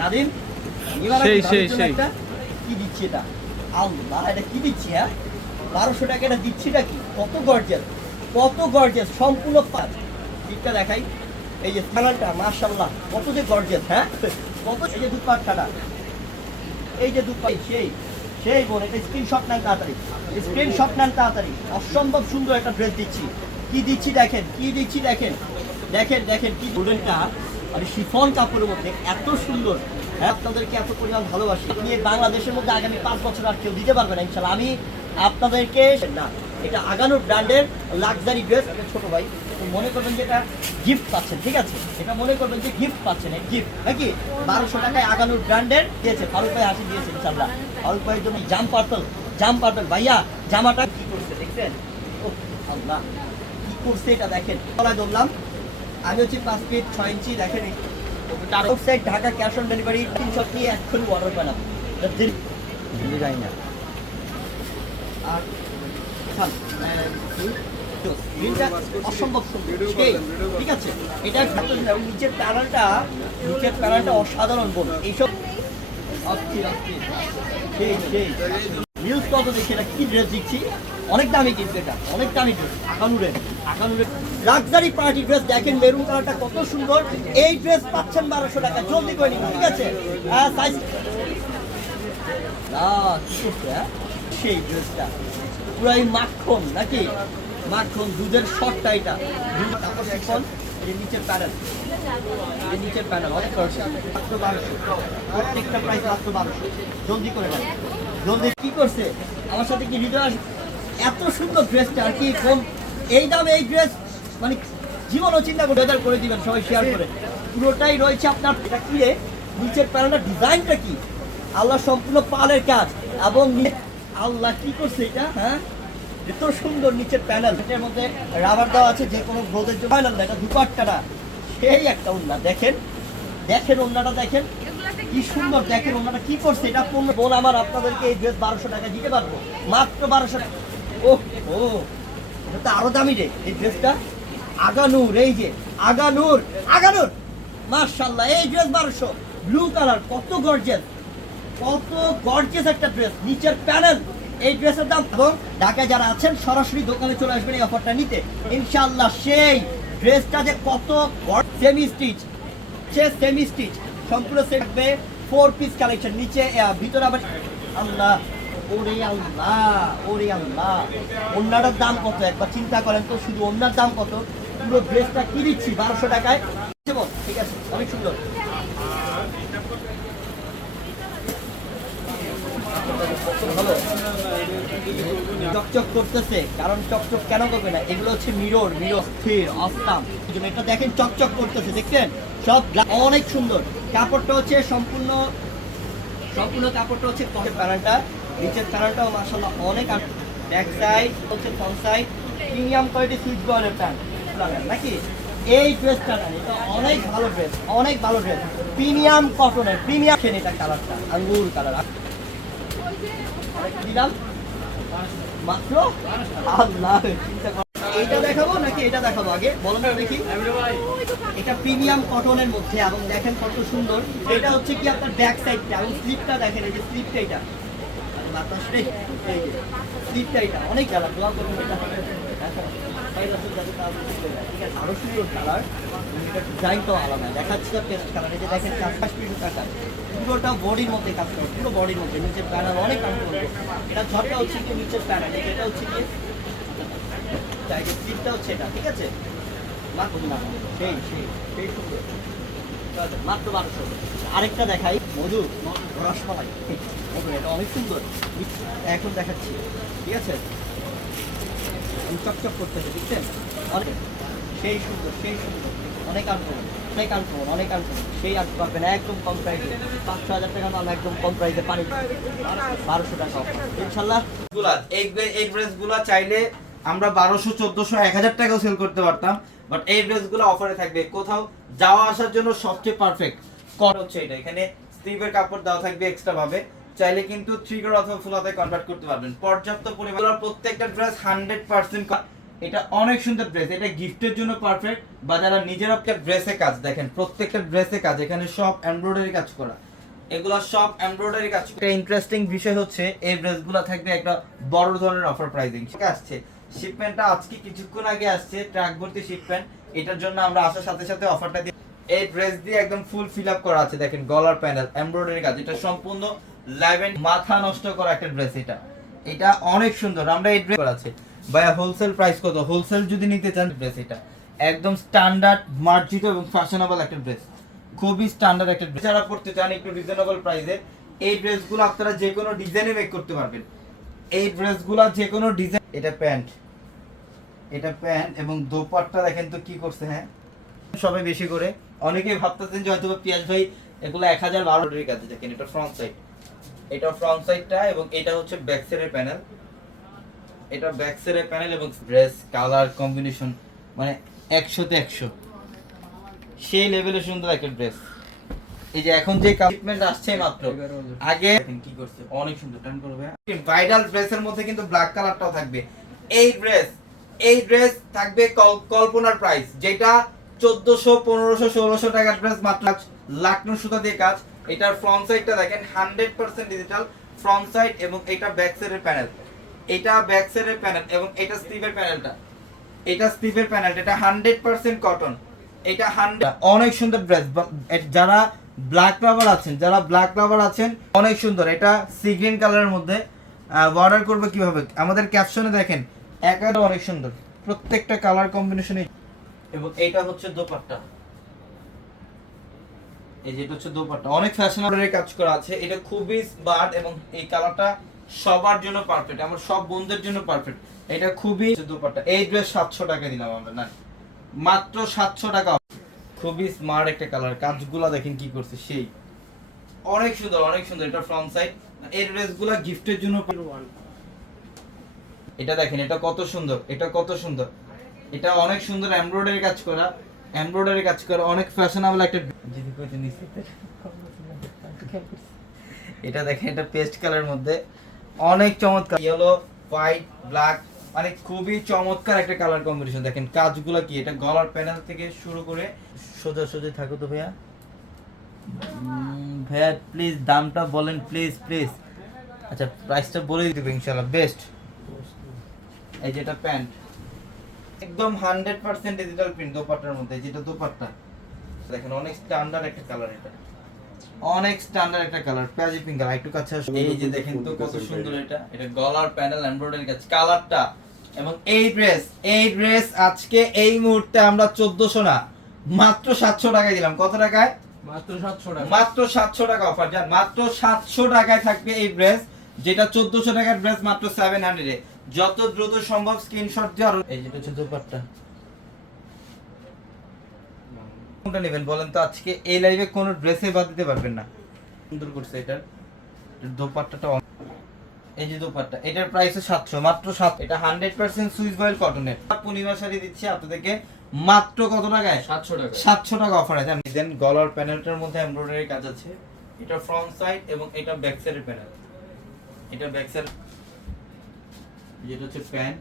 নাদিম সেই, সেই, সেই। কি দিচ্ছি এটা? আল্লাহ এটা কি দিচ্ছি হ্যাঁ? বারোশো টাকা এটা দিচ্ছিটা কি? কত গর্জেস কত গর্জেস সম্পূর্ণ পাঁচ। দিকটা দেখাই। এই যে স্থানালটা মার্শাল্লাহ কত যে গর্জেস হ্যাঁ? কত এই যে দুপাট্টাটা। এই যে দুপাই সেই সেই বোন এটা স্ক্রিনশট নেন তাড়াতাড়ি। স্ক্রিনশট নেন তাড়াতাড়ি। অসম্ভব সুন্দর একটা ড্রেস দিচ্ছি। কি দিচ্ছি দেখেন কি দিচ্ছি দেখেন। দেখেন দেখেন কি গোল্ডেনটা মানে শিফন কাপড়ের মধ্যে এত সুন্দর হ্যাঁ আপনাদেরকে এত পরিমাণ ভালোবাসি নিয়ে বাংলাদেশের মধ্যে আগামী পাঁচ বছর আর কেউ দিতে পারবে না ইনশাল্লাহ আমি আপনাদেরকে, না, এটা আগানোর ব্র্যান্ডের লাক্সারি ড্রেস ছোট ভাই মনে করবেন যে এটা গিফট পাচ্ছেন, ঠিক আছে? এটা মনে করবেন যে গিফট পাচ্ছেন গিফট নাকি? বারোশো টাকায় আগানোর ব্র্যান্ডের দিয়েছে ফারুক ভাই হাসি দিয়েছে ইনশাল্লাহ ফারুক ভাইয়ের জন্য জাম পার্পল জাম পার্পল, ভাইয়া, জামাটা কি করছে, দেখছেন? ও আল্লাহ, কি করছে এটা দেখেন, গলায় ধরলাম। আমি হচ্ছে পাঁচ ফিট ছয় ইঞ্চি দেখেন side Dhaka cash on delivery তিনশো নিয়ে এক্ষুনি অর্ডার জানি না। আর অসম্ভব ঠিক আছে? এটা নিচের প্যানেলটা নিচের প্যানেলটা অসাধারণ বোন এইসব অস্থির অস্থির। সেই সেই। নিউজ কত দেখি এটা কি ড্রেস দিচ্ছি? অনেক দামি কিন্তু এটা। অনেক দামি ড্রেস আকানুরের। আকানুরের লাক্সারি পার্টি ড্রেস দেখেন মেরুন কালারটা কত সুন্দর। এই ড্রেস পাচ্ছেন বারোশো টাকা। জলদি করে নিন, ঠিক আছে? সাইজ হ্যাঁ? সেই ড্রেসটা পুরাই মাখন, নাকি? মাখন, দুধের শর্টটা এটা। দুধ কাপড় শিফন এই নিচের প্যানেল এই নিচের প্যানেল অনেক করছে। মাত্র প্রত্যেকটা প্রাইস মাত্র বারোশো। জলদি করে নেন। জলদি কি করছে? আমার সাথে কি হৃদয় এত সুন্দর ড্রেসটা আর কি কোন এই দামে এই ড্রেস মানে জীবনও চিন্তা করে weather করে দিবেন, সবাই শেয়ার করে। পুরোটাই রয়েছে আপনার এটা কি নিচের প্যানেলটা ডিজাইনটা কি? আল্লাহ সম্পূর্ণ পালের কাজ এবং আল্লাহ কি করছে এটা হ্যাঁ? এত সুন্দর নিচের প্যানেল এটার মধ্যে রাবার দেওয়া আছে, যে কোনো গ্রোথের জন্য। না, এটা দুপাট্টাটা সেই একটা উন্না। দেখেন। দেখেন ওন্নাটা দেখেন। কি সুন্দর দেখেন ওন্নাটা কি করছে, এটা পণ্য বোন আমার আপনাদেরকে এই ড্রেস বারোশো টাকা দিতে পারব। মাত্র বারোশো টাকা। ও ও, এটা তো আরও দামি রে, এই ড্রেসটা আগানুর, এই যে, আগানুর আগানুর। মার্শাল্লাহ এই ড্রেস বারোশো। ব্লু কালার কত গর্জেস কত গর্জেস একটা ড্রেস নিচের প্যানেল এই ড্রেসের দাম। এবং ঢাকায় যারা আছেন, সরাসরি দোকানে চলে আসবেন এই অফারটা নিতে। ইনশাল্লাহ সেই ড্রেসটা যে কত সেমি স্টিচ সে সেমি স্টিচ সম্পূর্ণ সেট বে ফোর পিস কালেকশন নিচে ভিতরে আবার আল্লাহ, ওরে আল্লাহ ওরে আল্লাহ। অন্যটার দাম কত? একবার চিন্তা করেন তো, শুধু অন্যার দাম কত? পুরো ড্রেসটা কি দিচ্ছি? বারোশো টাকায়। ঠিক আছে? অনেক সুন্দর। চকচক করতেছে, কারণ চকচক কেন করবে না? এগুলো হচ্ছে মিরর মিরর স্থির অস্তাম এটা দেখেন চকচক করতেছে, দেখছেন? সব অনেক সুন্দর। কাপড়টা হচ্ছে সম্পূর্ণ সম্পূর্ণ কাপড়টা হচ্ছে প্যানেলটা নিচের প্যানেলটাও মাসাল্লাহ অনেক ব্যাক সাইড হচ্ছে ফ্রন্ট সাইড প্রিমিয়াম কোয়ালিটি সুইচ বয়ের প্যান্ট নাকি? এই ড্রেসটা অনেক ভালো ড্রেস অনেক ভালো ড্রেস প্রিমিয়াম কটনের প্রিমিয়াম এটা কালারটা আঙ্গুর কালার দিলাম। মাত্র? আল্লাহ এটা দেখাবো নাকি এটা দেখাবো আগে? বলুন দেখি। এটা প্রিমিয়াম কটনের মধ্যে, এবং দেখেন কত সুন্দর। এটা হচ্ছে কি আপনার ব্যাক সাইডটা, এবং স্লিপটা দেখেন, এই যে স্লিপটা এটা। বাতাস রে স্লিপটা এটা। অনেক কালার দোয়া করুন, এটা আরও সুন্দর কালার ডিজাইনটাও আলাদা দেখাচ্ছে কালার এই যে দেখেন পুরোটা বডির মধ্যে কাজ করে পুরো বডির মধ্যে নিচের প্যানেল অনেক কাজ করবে এটা হচ্ছে কি নিচের প্যানেল এটা হচ্ছে কি স্লিপটা হচ্ছে এটা ঠিক আছে সেই সেই সুন্দর মাত্র আরেকটা দেখাই মধু রসমালাই এটা অনেক সুন্দর। এখন দেখাচ্ছি। ঠিক আছে? চকচক করতেছে বুঝছেন? অনেক সেই সুন্দর সেই সুন্দর। অনেক অনেক অনেক সেই একদম কম প্রাইসে পাঁচশো হাজার টাকা একদম কম প্রাইসে বারোশো টাকা। ইনশাল্লাহ। গুলা এই চাইলে আমরা বারোশো, চোদ্দশো, এক হাজার টাকাও সেল করতে পারতাম। বাট এই ড্রেসগুলো অফারে থাকবে। কোথাও যাওয়া আসার জন্য সবচেয়ে পারফেক্ট কট হচ্ছে এটা। এখানে স্লিভের কাপড় দেওয়া থাকবে এক্সট্রা ভাবে। চাইলে কিন্তু থ্রি অথবা ফুল হাতে কনভার্ট করতে পারবেন। পর্যাপ্ত পরিমাণ প্রত্যেকটা ড্রেস হান্ড্রেড পার্সেন্ট এটা অনেক সুন্দর ড্রেস এটা গিফটের জন্য পারফেক্ট বা যারা নিজেরা ড্রেসে কাজ, দেখেন, প্রত্যেকটা ড্রেসে কাজ, এখানে সব এমব্রয়ডারি কাজ করা। এগুলো সব এমব্রয়ডারি কাজ একটা ইন্টারেস্টিং বিষয় হচ্ছে, এই ড্রেসগুলো থাকবে একটা বড় ধরনের অফার প্রাইসিং আসছে শিপমেন্টটা আজকে কিছুক্ষণ আগে আসছে ট্রাক ভর্তি শিপমেন্ট এটার জন্য আমরা আসার সাথে সাথে অফারটা দিই এই ড্রেস দিয়ে একদম ফুল ফিল আপ করা আছে, দেখেন, গলার প্যানেল এমব্রয়ডারি কাজ। এটা সম্পূর্ণ লেভেন মাথা নষ্ট করা একটা ড্রেস এটা। এটা অনেক সুন্দর, আমরা এই ড্রেস আছে। ভাইয়া হোলসেল প্রাইস কত? হোলসেল যদি নিতে চান ড্রেস এটা। একদম স্ট্যান্ডার্ড মার্জিত এবং ফ্যাশনেবল একটা ড্রেস খুবই স্ট্যান্ডার্ড একটা ড্রেস যারা পড়তে চান একটু রিজনেবল প্রাইসে এই ড্রেসগুলো আপনারা যে কোনো ডিজাইনে মেক করতে পারবেন। এই ড্রেসগুলো যে কোনো ডিজাইন এটা প্যান্ট। এটা প্যান্ট এবং দোপাট্টা দেখেন তো কি করছে হ্যাঁ? সবাই বেশি করে। অনেকেই ভাবতেছেন যে হয়তো পিয়াজ ভাই এগুলো এক হাজার বারো কাছে দেখেন এটা ফ্রন্ট সাইড এটা ফ্রন্ট সাইডটা এবং এটা হচ্ছে ব্যাক সাইডের প্যানেল এটা ব্যাক সাইডের প্যানেল এবং ড্রেস কালার কম্বিনেশন মানে একশোতে একশো। সেই লেভেলে সুন্দর একটা ড্রেস এই যে এখন যে কামিটমেন্ট আসছে মাত্র। আগে কি করছে। অনেক সুন্দর। টার্ন করবে ভাইরাল ড্রেসের মধ্যে কিন্তু ব্ল্যাক কালারটাও থাকবে। এই ড্রেস এই ড্রেস থাকবে কল্পনার প্রাইস যেটা চোদ্দশো পনেরোশো ষোলোশো টাকার ড্রেস মাত্র। লাকনো সুতা দিয়ে কাজ। এটার ফ্রন্ট সাইডটা দেখেন hundred percent digital front side এবং এটা ব্যাক সাইডের প্যানেল এটা ব্যাক সাইডের প্যানেল এবং এটা স্লিভের প্যানেলটা এটা স্লিভের প্যানেল এটা হান্ড্রেড পার্সেন্ট কটন এটা হান্ড্রেড অনেক সুন্দর ড্রেস যারা ব্ল্যাক লাভার আছেন, যারা ব্ল্যাক লাভার আছেন, অনেক সুন্দর। এটা সি গ্রিন কালারের মধ্যে। অর্ডার করবে কীভাবে? আমাদের ক্যাপশনে দেখেন, একাটা অনেক সুন্দর। প্রত্যেকটা কালার কম্বিনেশনে এবং এইটা হচ্ছে দোপাট্টা। এই যেটা হচ্ছে দোপাট্টা। অনেক ফ্যাশনেবল কাজ করা আছে। এটা খুবই স্মার্ট এবং এই কালারটা সবার জন্য পারফেক্ট আমার সব বন্ধুদের জন্য পারফেক্ট এটা খুবই দোপাট্টা। এই ড্রেস সাতশো টাকা দিলাম আমরা না। মাত্র সাতশো টাকা। খুবই স্মার্ট একটা কালার কাজগুলো দেখেন কি করছে সেই। অনেক সুন্দর অনেক সুন্দর। এটা ফ্রন্ট সাইড এই ড্রেসগুলো গিফটের জন্য এটা দেখেন এটা কত সুন্দর এটা কত সুন্দর। এটা অনেক সুন্দর এমব্রয়ডারি কাজ করা এমব্রয়ডারি কাজ করা অনেক ফ্যাশনেবল একটা এটা দেখেন, এটা পেস্ট কালার মধ্যে অনেক চমৎকার। ইয়েলো হোয়াইট ব্ল্যাক মানে খুবই চমৎকার একটা কালার কম্বিনেশন দেখেন কাজগুলো কি? এটা গলার প্যানেল থেকে শুরু করে সোজা সোজা থাকো তো ভাইয়া। ভাইয়া প্লিজ দামটা বলেন প্লিজ প্লিজ আচ্ছা প্রাইসটা বলে দিতে ইনশাআল্লাহ। বেস্ট এই যেটা প্যান্ট একদম হান্ড্রেড পার্সেন্ট ডিজিটাল প্রিন্ট দোপাট্টার মধ্যে যেটা দোপাট্টা। দেখেন অনেক স্ট্যান্ডার্ড একটা কালার এটা। অনেক স্ট্যান্ডার্ড একটা কালার পেঁয়াজি পিঙ্ক কালার একটু কাছে আসো। এই যে দেখেন তো কত সুন্দর এটা। এটা গলার প্যানেল এমব্রয়ডারি কাজ কালারটা এবং এই ড্রেস এই ড্রেস আজকে এই মুহূর্তে আমরা চোদ্দশো না মাত্র সাতশো টাকায় দিলাম। কত টাকায়? মাত্র সাতশো টাকা। মাত্র সাতশো টাকা অফার যান মাত্র সাতশো টাকায় থাকবে এই ড্রেস যেটা চোদ্দশো টাকার ড্রেস মাত্র সেভেন হান্ড্রেডে যত দ্রুত সম্ভব স্ক্রিনশট দিয়ে আরও এই যেটা হচ্ছে দোপাট্টা। কোনটা নেবেন বলেন তো? আজকে এই লাইভে কোনো ড্রেসে বাদ দিতে পারবেন না। সুন্দর করছে এটার। এটার দোপাট্টাটা এই যে দোপাট্টা এটার প্রাইস সাতশো মাত্র সাত এটা হান্ড্রেড পার্সেন্ট সুইস বয়েল কটনের পূর্ণিমা শাড়ি দিচ্ছি আপনাদেরকে মাত্র কত টাকায়? সাতশো টাকা সাতশো টাকা অফার আছে। দেন গলার প্যানেলটার মধ্যে এমব্রয়ডারি কাজ আছে। এটা ফ্রন্ট সাইড এবং এটা ব্যাক সাইডের প্যানেল এটা ব্যাক সাইড যেটা হচ্ছে প্যান্ট।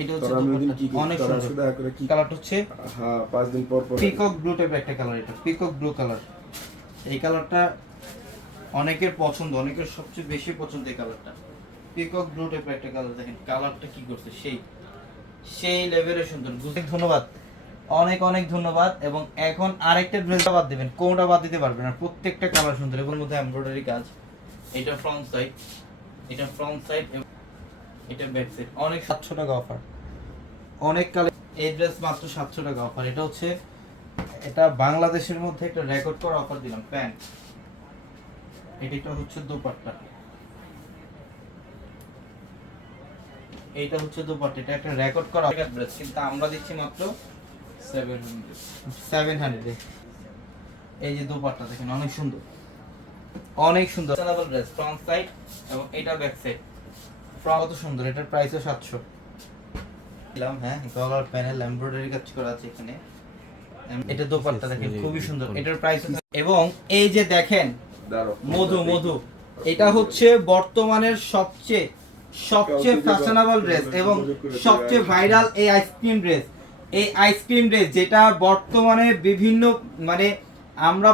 এটা হচ্ছে তোরা দুদিন কি দোপাট্টা। অনেক সুন্দর। শুধু করে কি কালারটা হচ্ছে হ্যাঁ পাঁচ দিন পর পর পিকক ব্লু টাইপের একটা কালার এটা পিকক ব্লু কালার এই কালারটা অনেকের পছন্দ অনেকের সবচেয়ে বেশি পছন্দ এই কালারটা পিকক ব্লু টাইপের একটা কালার দেখেন কালারটা কি করছে সেই সেই লেভেলে সুন্দর। ধন্যবাদ। অনেক অনেক ধন্যবাদ এবং এখন আরেকটা ড্রেস বাদ দিবেন কোনটা বাদ দিতে পারবেন না প্রত্যেকটা কালার সুন্দর এগুলোর মধ্যে এমব্রয়ডারি কাজ। এটা ফ্রন্ট সাইড এটা ফ্রন্ট সাইড এটা ব্যাক সাইড অনেক সাতশো টাকা অফার অনেক কালার এই ড্রেস মাত্র সাতশো টাকা অফার এটা হচ্ছে এটা বাংলাদেশের মধ্যে একটা রেকর্ড করা অফার দিলাম প্যান্ট এটা হচ্ছে দোপাট্টা। এইটা হচ্ছে দোপাট্টা। এটা একটা রেকর্ড করা ড্রেস কিন্তু আমরা দিচ্ছি মাত্র সেভেন হান্ড্রেড সেভেন হান্ড্রেডে এই যে দোপাট্টা দেখেন অনেক সুন্দর। অনেক সুন্দর। ড্রেস ফ্রন্ট সাইড এবং এটা ব্যাক সাইড কত সুন্দর এটার প্রাইসও সাতশো। হ্যাঁ গলার প্যানেল এমব্রয়ডারি কাজ করা আছে এখানে। এটা দোপাট্টা দেখেন খুবই সুন্দর। এটার প্রাইস এবং এই যে দেখেন মধু মধু। এটা হচ্ছে বর্তমানের সবচেয়ে সবচেয়ে ফ্যাশনেবল ড্রেস এবং সবচেয়ে ভাইরাল এই আইসক্রিম ড্রেস এই আইসক্রিম ড্রেস যেটা বর্তমানে বিভিন্ন মানে আমরা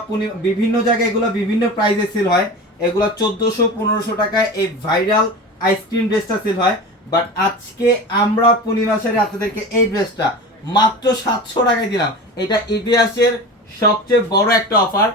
বিভিন্ন জায়গায় এগুলো বিভিন্ন প্রাইসে সেল হয়। এগুলো চোদ্দোশো পনেরোশো টাকায় এই ভাইরাল আইসক্রিম ড্রেসটা সেল হয় বাট আজকে আমরা পূর্ণিমা সারে আপনাদেরকে এই ড্রেসটা মাত্র সাতশো টাকায় দিলাম। এটা ইতিহাসের সবচেয়ে বড় একটা অফার